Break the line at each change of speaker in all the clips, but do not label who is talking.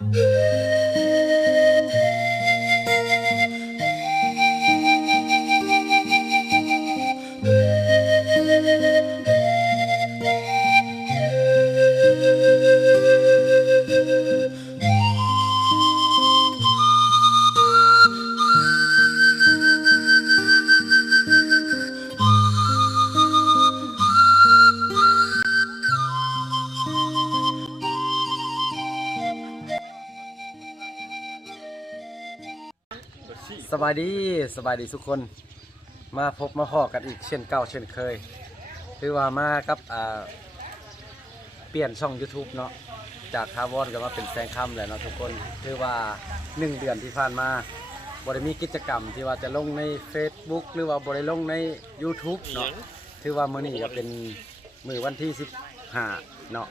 ส บายดีสบายดีทุกคน มาพบมาพอกันอีกเช่นเก่าเช่นเคย คือว่ามากับอ่าเปลี่ยนช่อง YouTube เนาะจากคาร์บอนก็มาเป็นแซงค่ำเลยเนาะทุกคนคือว่าหนึ่งเดือนที่ผ่านมาบริมีกิจกรรมที่ว่าจะลงใน Facebook หรือว่าบริลงใน YouTube เนาะถือว่ามื้อนี้ก็เป็นมือวันที่15เนาะ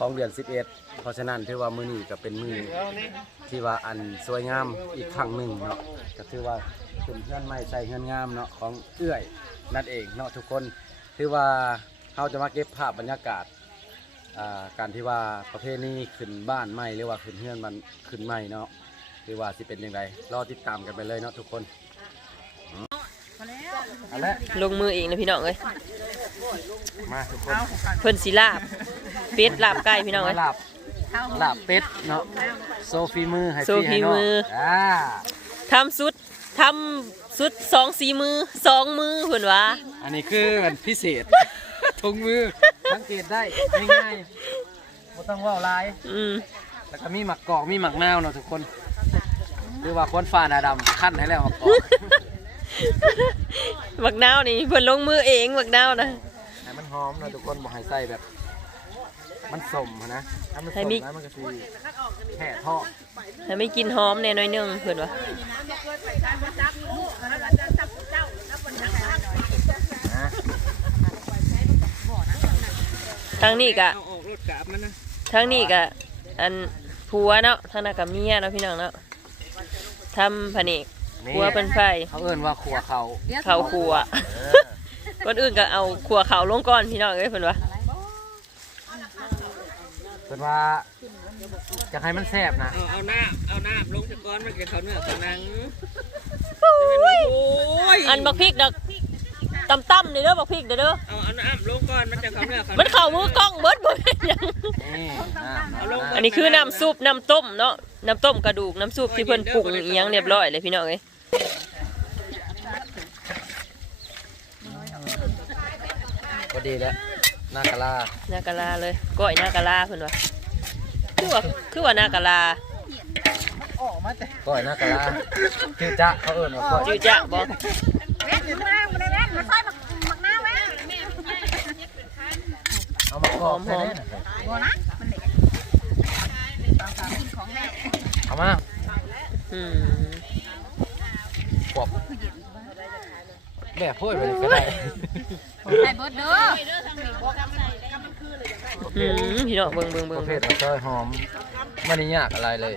ของเดือน 11 เพราะฉะนั้นถือว่ามื้อนี้ก็เป็นมื้อที่ว่าอันสวยงามอีกครั้งหนึ่งเนาะก็ถือว่าเป็นเพื่อนใหม่ใส่เพื่อนงามเนาะของเอื้อยนั่นเองเนาะทุกคนถือว่าเราจะมาเก็บภาพบรรยากาศอ่าการที่ว่าประเพณีขึ้นบ้านใหม่หรือว่าขึ้นเพื่อนมันขึ้นใหม่เนาะคือว่าสิเป็นยังไงรอติดตามกันไปเลยเนาะทุกคนอืมเอาละ
ลงมือเองนะพี่น้องเอ้ย
มาทุกคน
เพิ่นสิลาบ เป็ดลาบไก่พี่น้องเอ้ย
ลาบลาบเป็ดเนาะโซฟีมือให้
โซ
พี่
ฟี
ให้น้อง
มือ
อ่า
ทำสุดทำสุดสองสีมือสองมือเพิ่นว่า
อันนี้คือมันพิเศษถุงมือสังเกตได้ง่ายๆไม่ต้องว่าวลาย
อืม
แล้วก็มีหมักกอกมีหมักนาวเนาะทุกคนหรือว่าคนฟ้าหนาดำขั้นให้แล้วหมักกอก
บักนาวนี่เพิ่นลงมือเองบักนาวนะ
ให้มันหอมเนาะทุกคนบอกให้ใส่แบบ มันสมอะนะ ถ้ามันสมแล้วมันก็สีแค่ทอด
ให้ไม่กินหอมแน่น้อยหนึงเพิ่นว่า
นะ
ทางนี้ก็
เอาออกรถกราบมันนะ
ทางนี้ก็อันผัวเนาะทางนั้นก็เมียเนาะพี่น้องเนาะทำผนิก
นี่
ผัวเป็นไฟ
เขาเอิ้นว่าขัวเขา
เขาครัว
เออ
คนอื่นก็เอาขัวเขาลงก่อนพี่น้องเอ้ยเพิ่นว่า
เป็นว่าจะให้มันแซ่บนะ
เอาเอาหน้าเอาหน้าลงจากก้อนมันจะเขาเนื้อเขาหนังจะเป็นว่าโอ้ย
อันบักพริกดอกต่ำๆนี่เด้อบักพริกเด้อเด้อ
เอาเอาหน้าลงก้อนมันจะเขาเนื้อเขา
มันเข้ามือกล้องเบิดบ่เป็นหยัง
นี่น้ำ
เอาลง
น้ำ
อันนี้คือน้ำซุปน้ำต้มเนาะน้ำต้มกระดูกน้ำซุปที่เพิ่นปรุงอีหยังเรียบร้อยเลยพี่น้องเอ้ย
ก็ดีแล้ว นากะลา
นากะลาเลยก้อยนากะลาเพิ่นว่าคือว่าคือว่านากะลา
ก้อยนากะลาคือจะเขาเอิ้นว่าก้อย
จือจะบ่
เอามากรอกใส่แน่น่ะเอามา
อืม
กรอบแบบพูดไปเลยก็ได้
ใส่เบิดเด้อ
อืมพี่น้องเบิ่งเบิ่ง
ป
เบิ่ง
ระเภทซอยหอมไม่ได้ยากอะไรเลย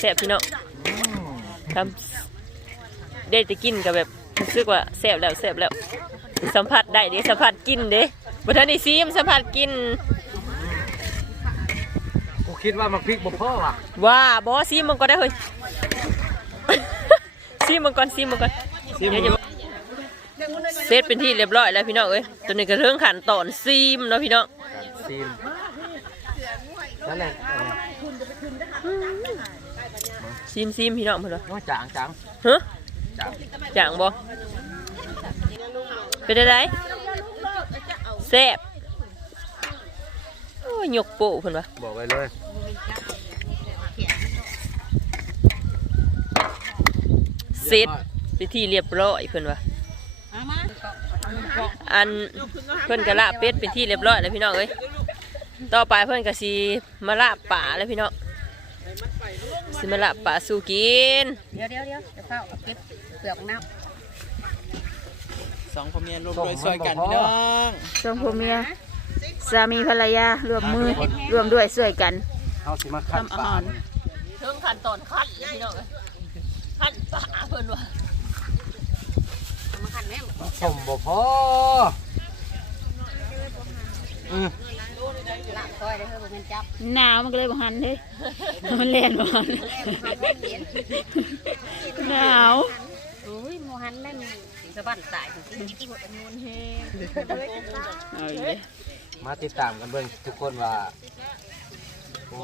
แซ่บๆพี่น้อง
อืม
ทำได้แต่กินก็แบบรู้สึกว่าแซ่บแล้วแซ่บแล้ว สัมผัสได้เด้สัมผัสกินเด้บ่ทันได้ซีมสัมผัสกิน
กูคิดว่ามันพริกบ่พอว่ะ
ว่าบอซีมังก็ได้เฮ้ย ซีมังก่อนซีมังก่อน
ซิม
เดี๋ยวจะ เซตเป็นที่เรียบร้อยแล้วพี่น้องเอ้ยตัวนี้ก็เรื่องขันตอนซีมเนาะพี่น้อง
ซิมนั่นแหละเออ
ซีมซีมพี่น้องเพิ่นว่า
น้อยจางจาง
ฮะ
จาง
จางบ่เป็นอะไรแซ่บโอ้ยยกโป้เพิ่นว่า
บอกไปเลย
เซตเป็นที่เรียบร้อยเพิ่นว่า
เอามา
อันเพิ่นกะลาบเป็ดเป็นที่เรียบร้อยแล้วพี่น้องเอ้ยต่อไปเพิ่นก็สิมาลาบป่าแล้วพี่น้องสิมาลาบป่าสู่กิน
เดี๋ยวเดี๋ยวเดี๋ยวเดี๋ยวเข้าเอาเก็บเปลือกน้
สองพ่อเมียรวมโดยซอยกันพี่น้อง
สองผัวเมียสามีภรรยารวมมือรวมด้วยช่วยกัน
เอาสิมาขั้นปลา
ถึงขั้นตอนขั้นเลยพี่น้องเอ้ยขั้นป่าเพิ่นว่าำ
มาขันแม่
สมบ่พออือ
ลาบซอยเด้อเฮ้ยบ่แม่นจับ
หนาวมันก็เลยบ่หันเลยมันแล่นบ่หัน
แล่บ่หันบ่เห็น
หนาว
โอ้ยบ่หันได้มีสิสะบั้นตายจังซี่บ่อันมูลเฮเลยจังซ่า
เอาอีกเลย
มาติดตามกันเบิ่งทุกคนว่าโอ้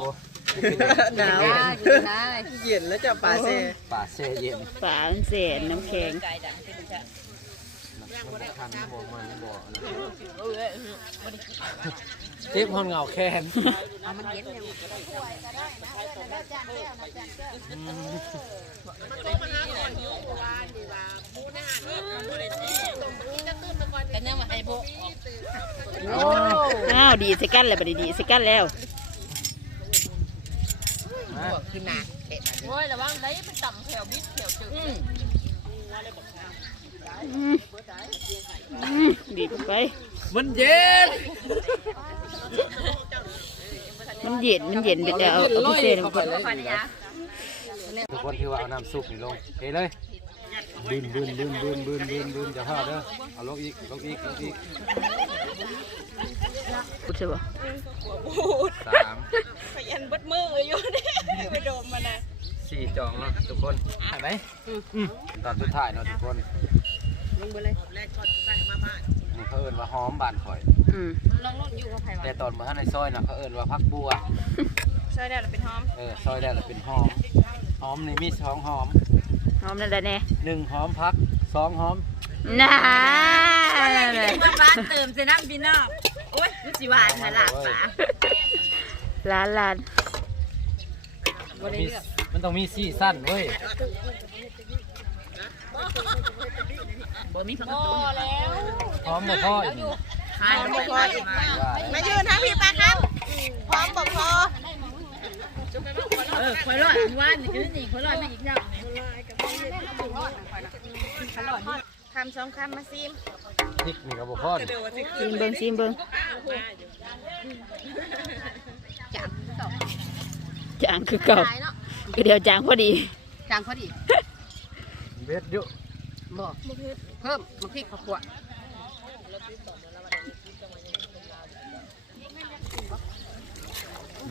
หนาว
อยู่ได้
เย็นแล้วจะปลาเซ่
ป่าเซเย็น
ฝาอันเศษน้ำแข็ง
มันทันบ่มันบ่เจ็บหอนเหงาแค้น
เอามันเย็นแล้วกันยังว่าให้บ่
อ้าวดีสิกันแล้วบัดนี้ดีสิกันแล้ว
มา
ขึ้นหน้าเฮ็ด
โอ้ยระวังได้มันต่ำแถวบิดแถวจึง
อืมดีไป
มันเย็น
มันเย็น มันเย็นไปแต่เอาเอาพิเศษลงไป
ขออนุญาต
ทุกคนที่ว่าเอาน้ำซุปนี่ลงเทเลยบืนบืนบืนบืนบืนบืนบืนจะพลาดเด้อเอาลงอีกลงอีกลงอีก
พูดใช่ปะ
สาม
ขยันบดมืออยู่นี่ไปโดมมานะ
สี่จองเนาะทุกคนเห็นไหมอืมตอนสุดท้ายเนาะทุกคน
มึงบ่เลย
นี่เขาเอิ้นว่าหอมบานข่อย
อืม
ลองลงอยู่กับไผวะ
แต่ตอนมาท่านในซอยน่ะเขาเอิ้นว่าพักบัว
ใช่ได้แล้วเป็นหอม
เออซอยได้แล้วเป็นหอมหอมนี่มีสองหอม
หอมนั่นแหละแน่
หนึ่งหอมพักสองหอม
น่า
มาบ้านเติมใส่น้ำพี่น้องโอ้ ยมันสิหวานน่ะล่ะป๋า
ล้านล้าน
มีมันต้องมีซี่สั้นเว้ย
บ่มีผัก
พอแล้ว
หอมบ่พออีก
ขายบ่พออีก
ว่า
มายืนทั้งพี่ปลาครับ พร้อมบอกพอ
เออข่อยร้อยหวานนี่คือนี่ข่อยร้อยมาอีกแล้ว
ทำสองคำมาซิม
พริกนี่ก็บ่พอนี่
ซิมเบิ่งซิมเบิ่ง
จังสอง
จางคือเก่า
ขายเนาะ
คือเดียวจางพอดี
จังพอดี
เบ็ดอยู่
บ่เพิ่มมาพริกข้าวคั่ว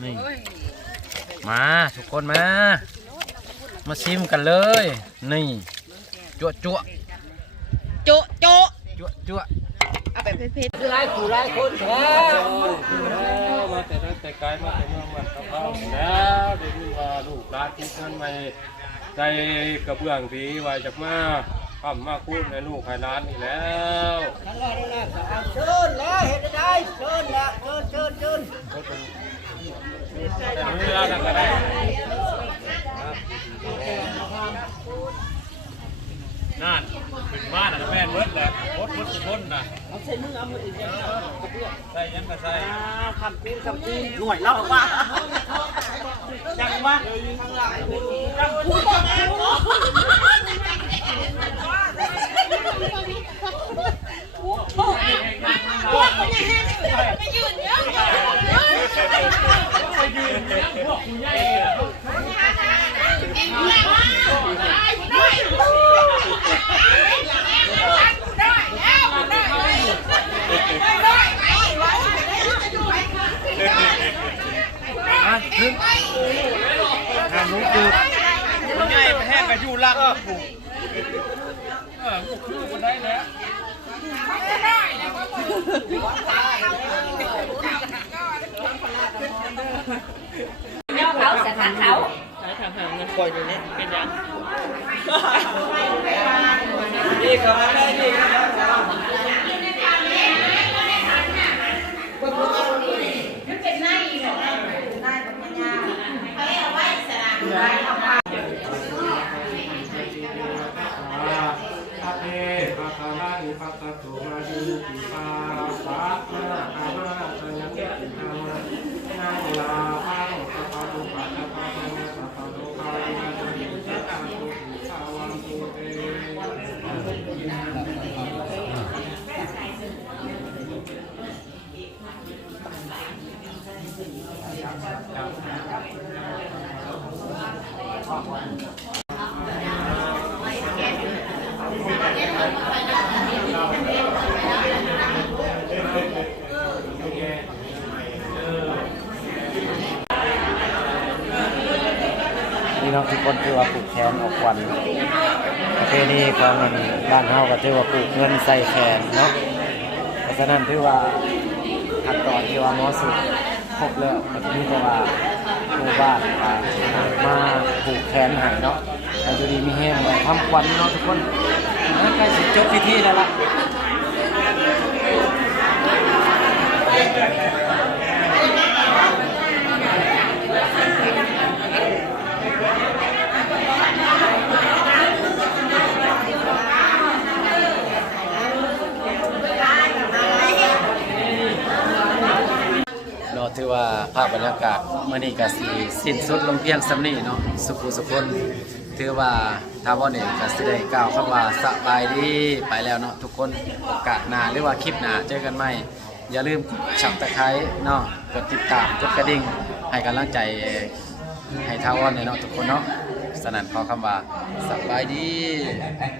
นี่มาทุกคนมา มาซิมกันเลย นี่จั่วจั่ว
โจะโจะ
จั่วจั่ว
เอาแบบเผ็ด
หลายผู้หลายคนแท้
มาแต่นั้นแต่ไกลมาแต่เมืองมันกับเขาแล้วได้ยินว่าลูกหลานที่ท่านไม่ได้กระเบื้องดีไว้จากมาทำมาคูดในลูกให้ร้านนี่แล้วเชิญแล้วเห็นได้เชิญแล้วเชิญเชิญเชิญแต่เวลาทำอะไรนั่นขึ้นบ้านน่ะแม่นเวิร์ดแหละรถรถสุพนน่ะใส่มือเอามืออีก ใส่ยังก็ใส่
หน่วยเล่าว่าจังว่าจังพูด
มาขึ้นทางนู้นคือ
มันง่ายไปแห้ง กับอยู่ลักผูกเออผูกคือคนได้แล้ว
เขาสาขาเขา
ใช้ทางหางเงินปล่อยอยู่นี่เป็นยัง
นี่ครับได้ดีครับ
ภะคะระนิพัสสะตุมาติปาสะนะอามาสยังติธรรมนังลาภังสัพพะตุปัสสะภะคะวะสัพพะตุภาวินาศมิสัตตังตุติภาวังตุเต
เเนาะทุกคนคือว่าผูกแขนออกควันประเพณีของมันบ้านเฮาก็ถือว่าผูกเงินใส่แขนเนาะเพราะฉะนั้นถือว่าขั้นตอนที่ว่าหมอสุดครบแล้วก็จะมีแต่ว่าหมู่บ้านอ่ามาผูกแขนให้เนาะให้อยู่ดีมีแห้งไว้ทำควันเนาะทุกคนใกล้สิจบพิธีแล้วล่ะถือว่าภาพบรรยากาศมื้อ นี้ก็สิสิ้นสุดลงเพียงสำนี้เนาะสุขุสุคนถือว่าทาวอนเองก็สิได้กล่าวคำว่าสบายดีไปแล้วเนาะทุกคนโอกาสหน้าหรือว่าคลิปหน้าเจอกันใหม่ อย่าลืมกดชับตะไคร้เนาะกดติดตามกดกระดิ่งให้กำลังใจให้ทาวอนเนี่ยเนาะทุกคนเนาะสนั่นขอคำว่าสบายดี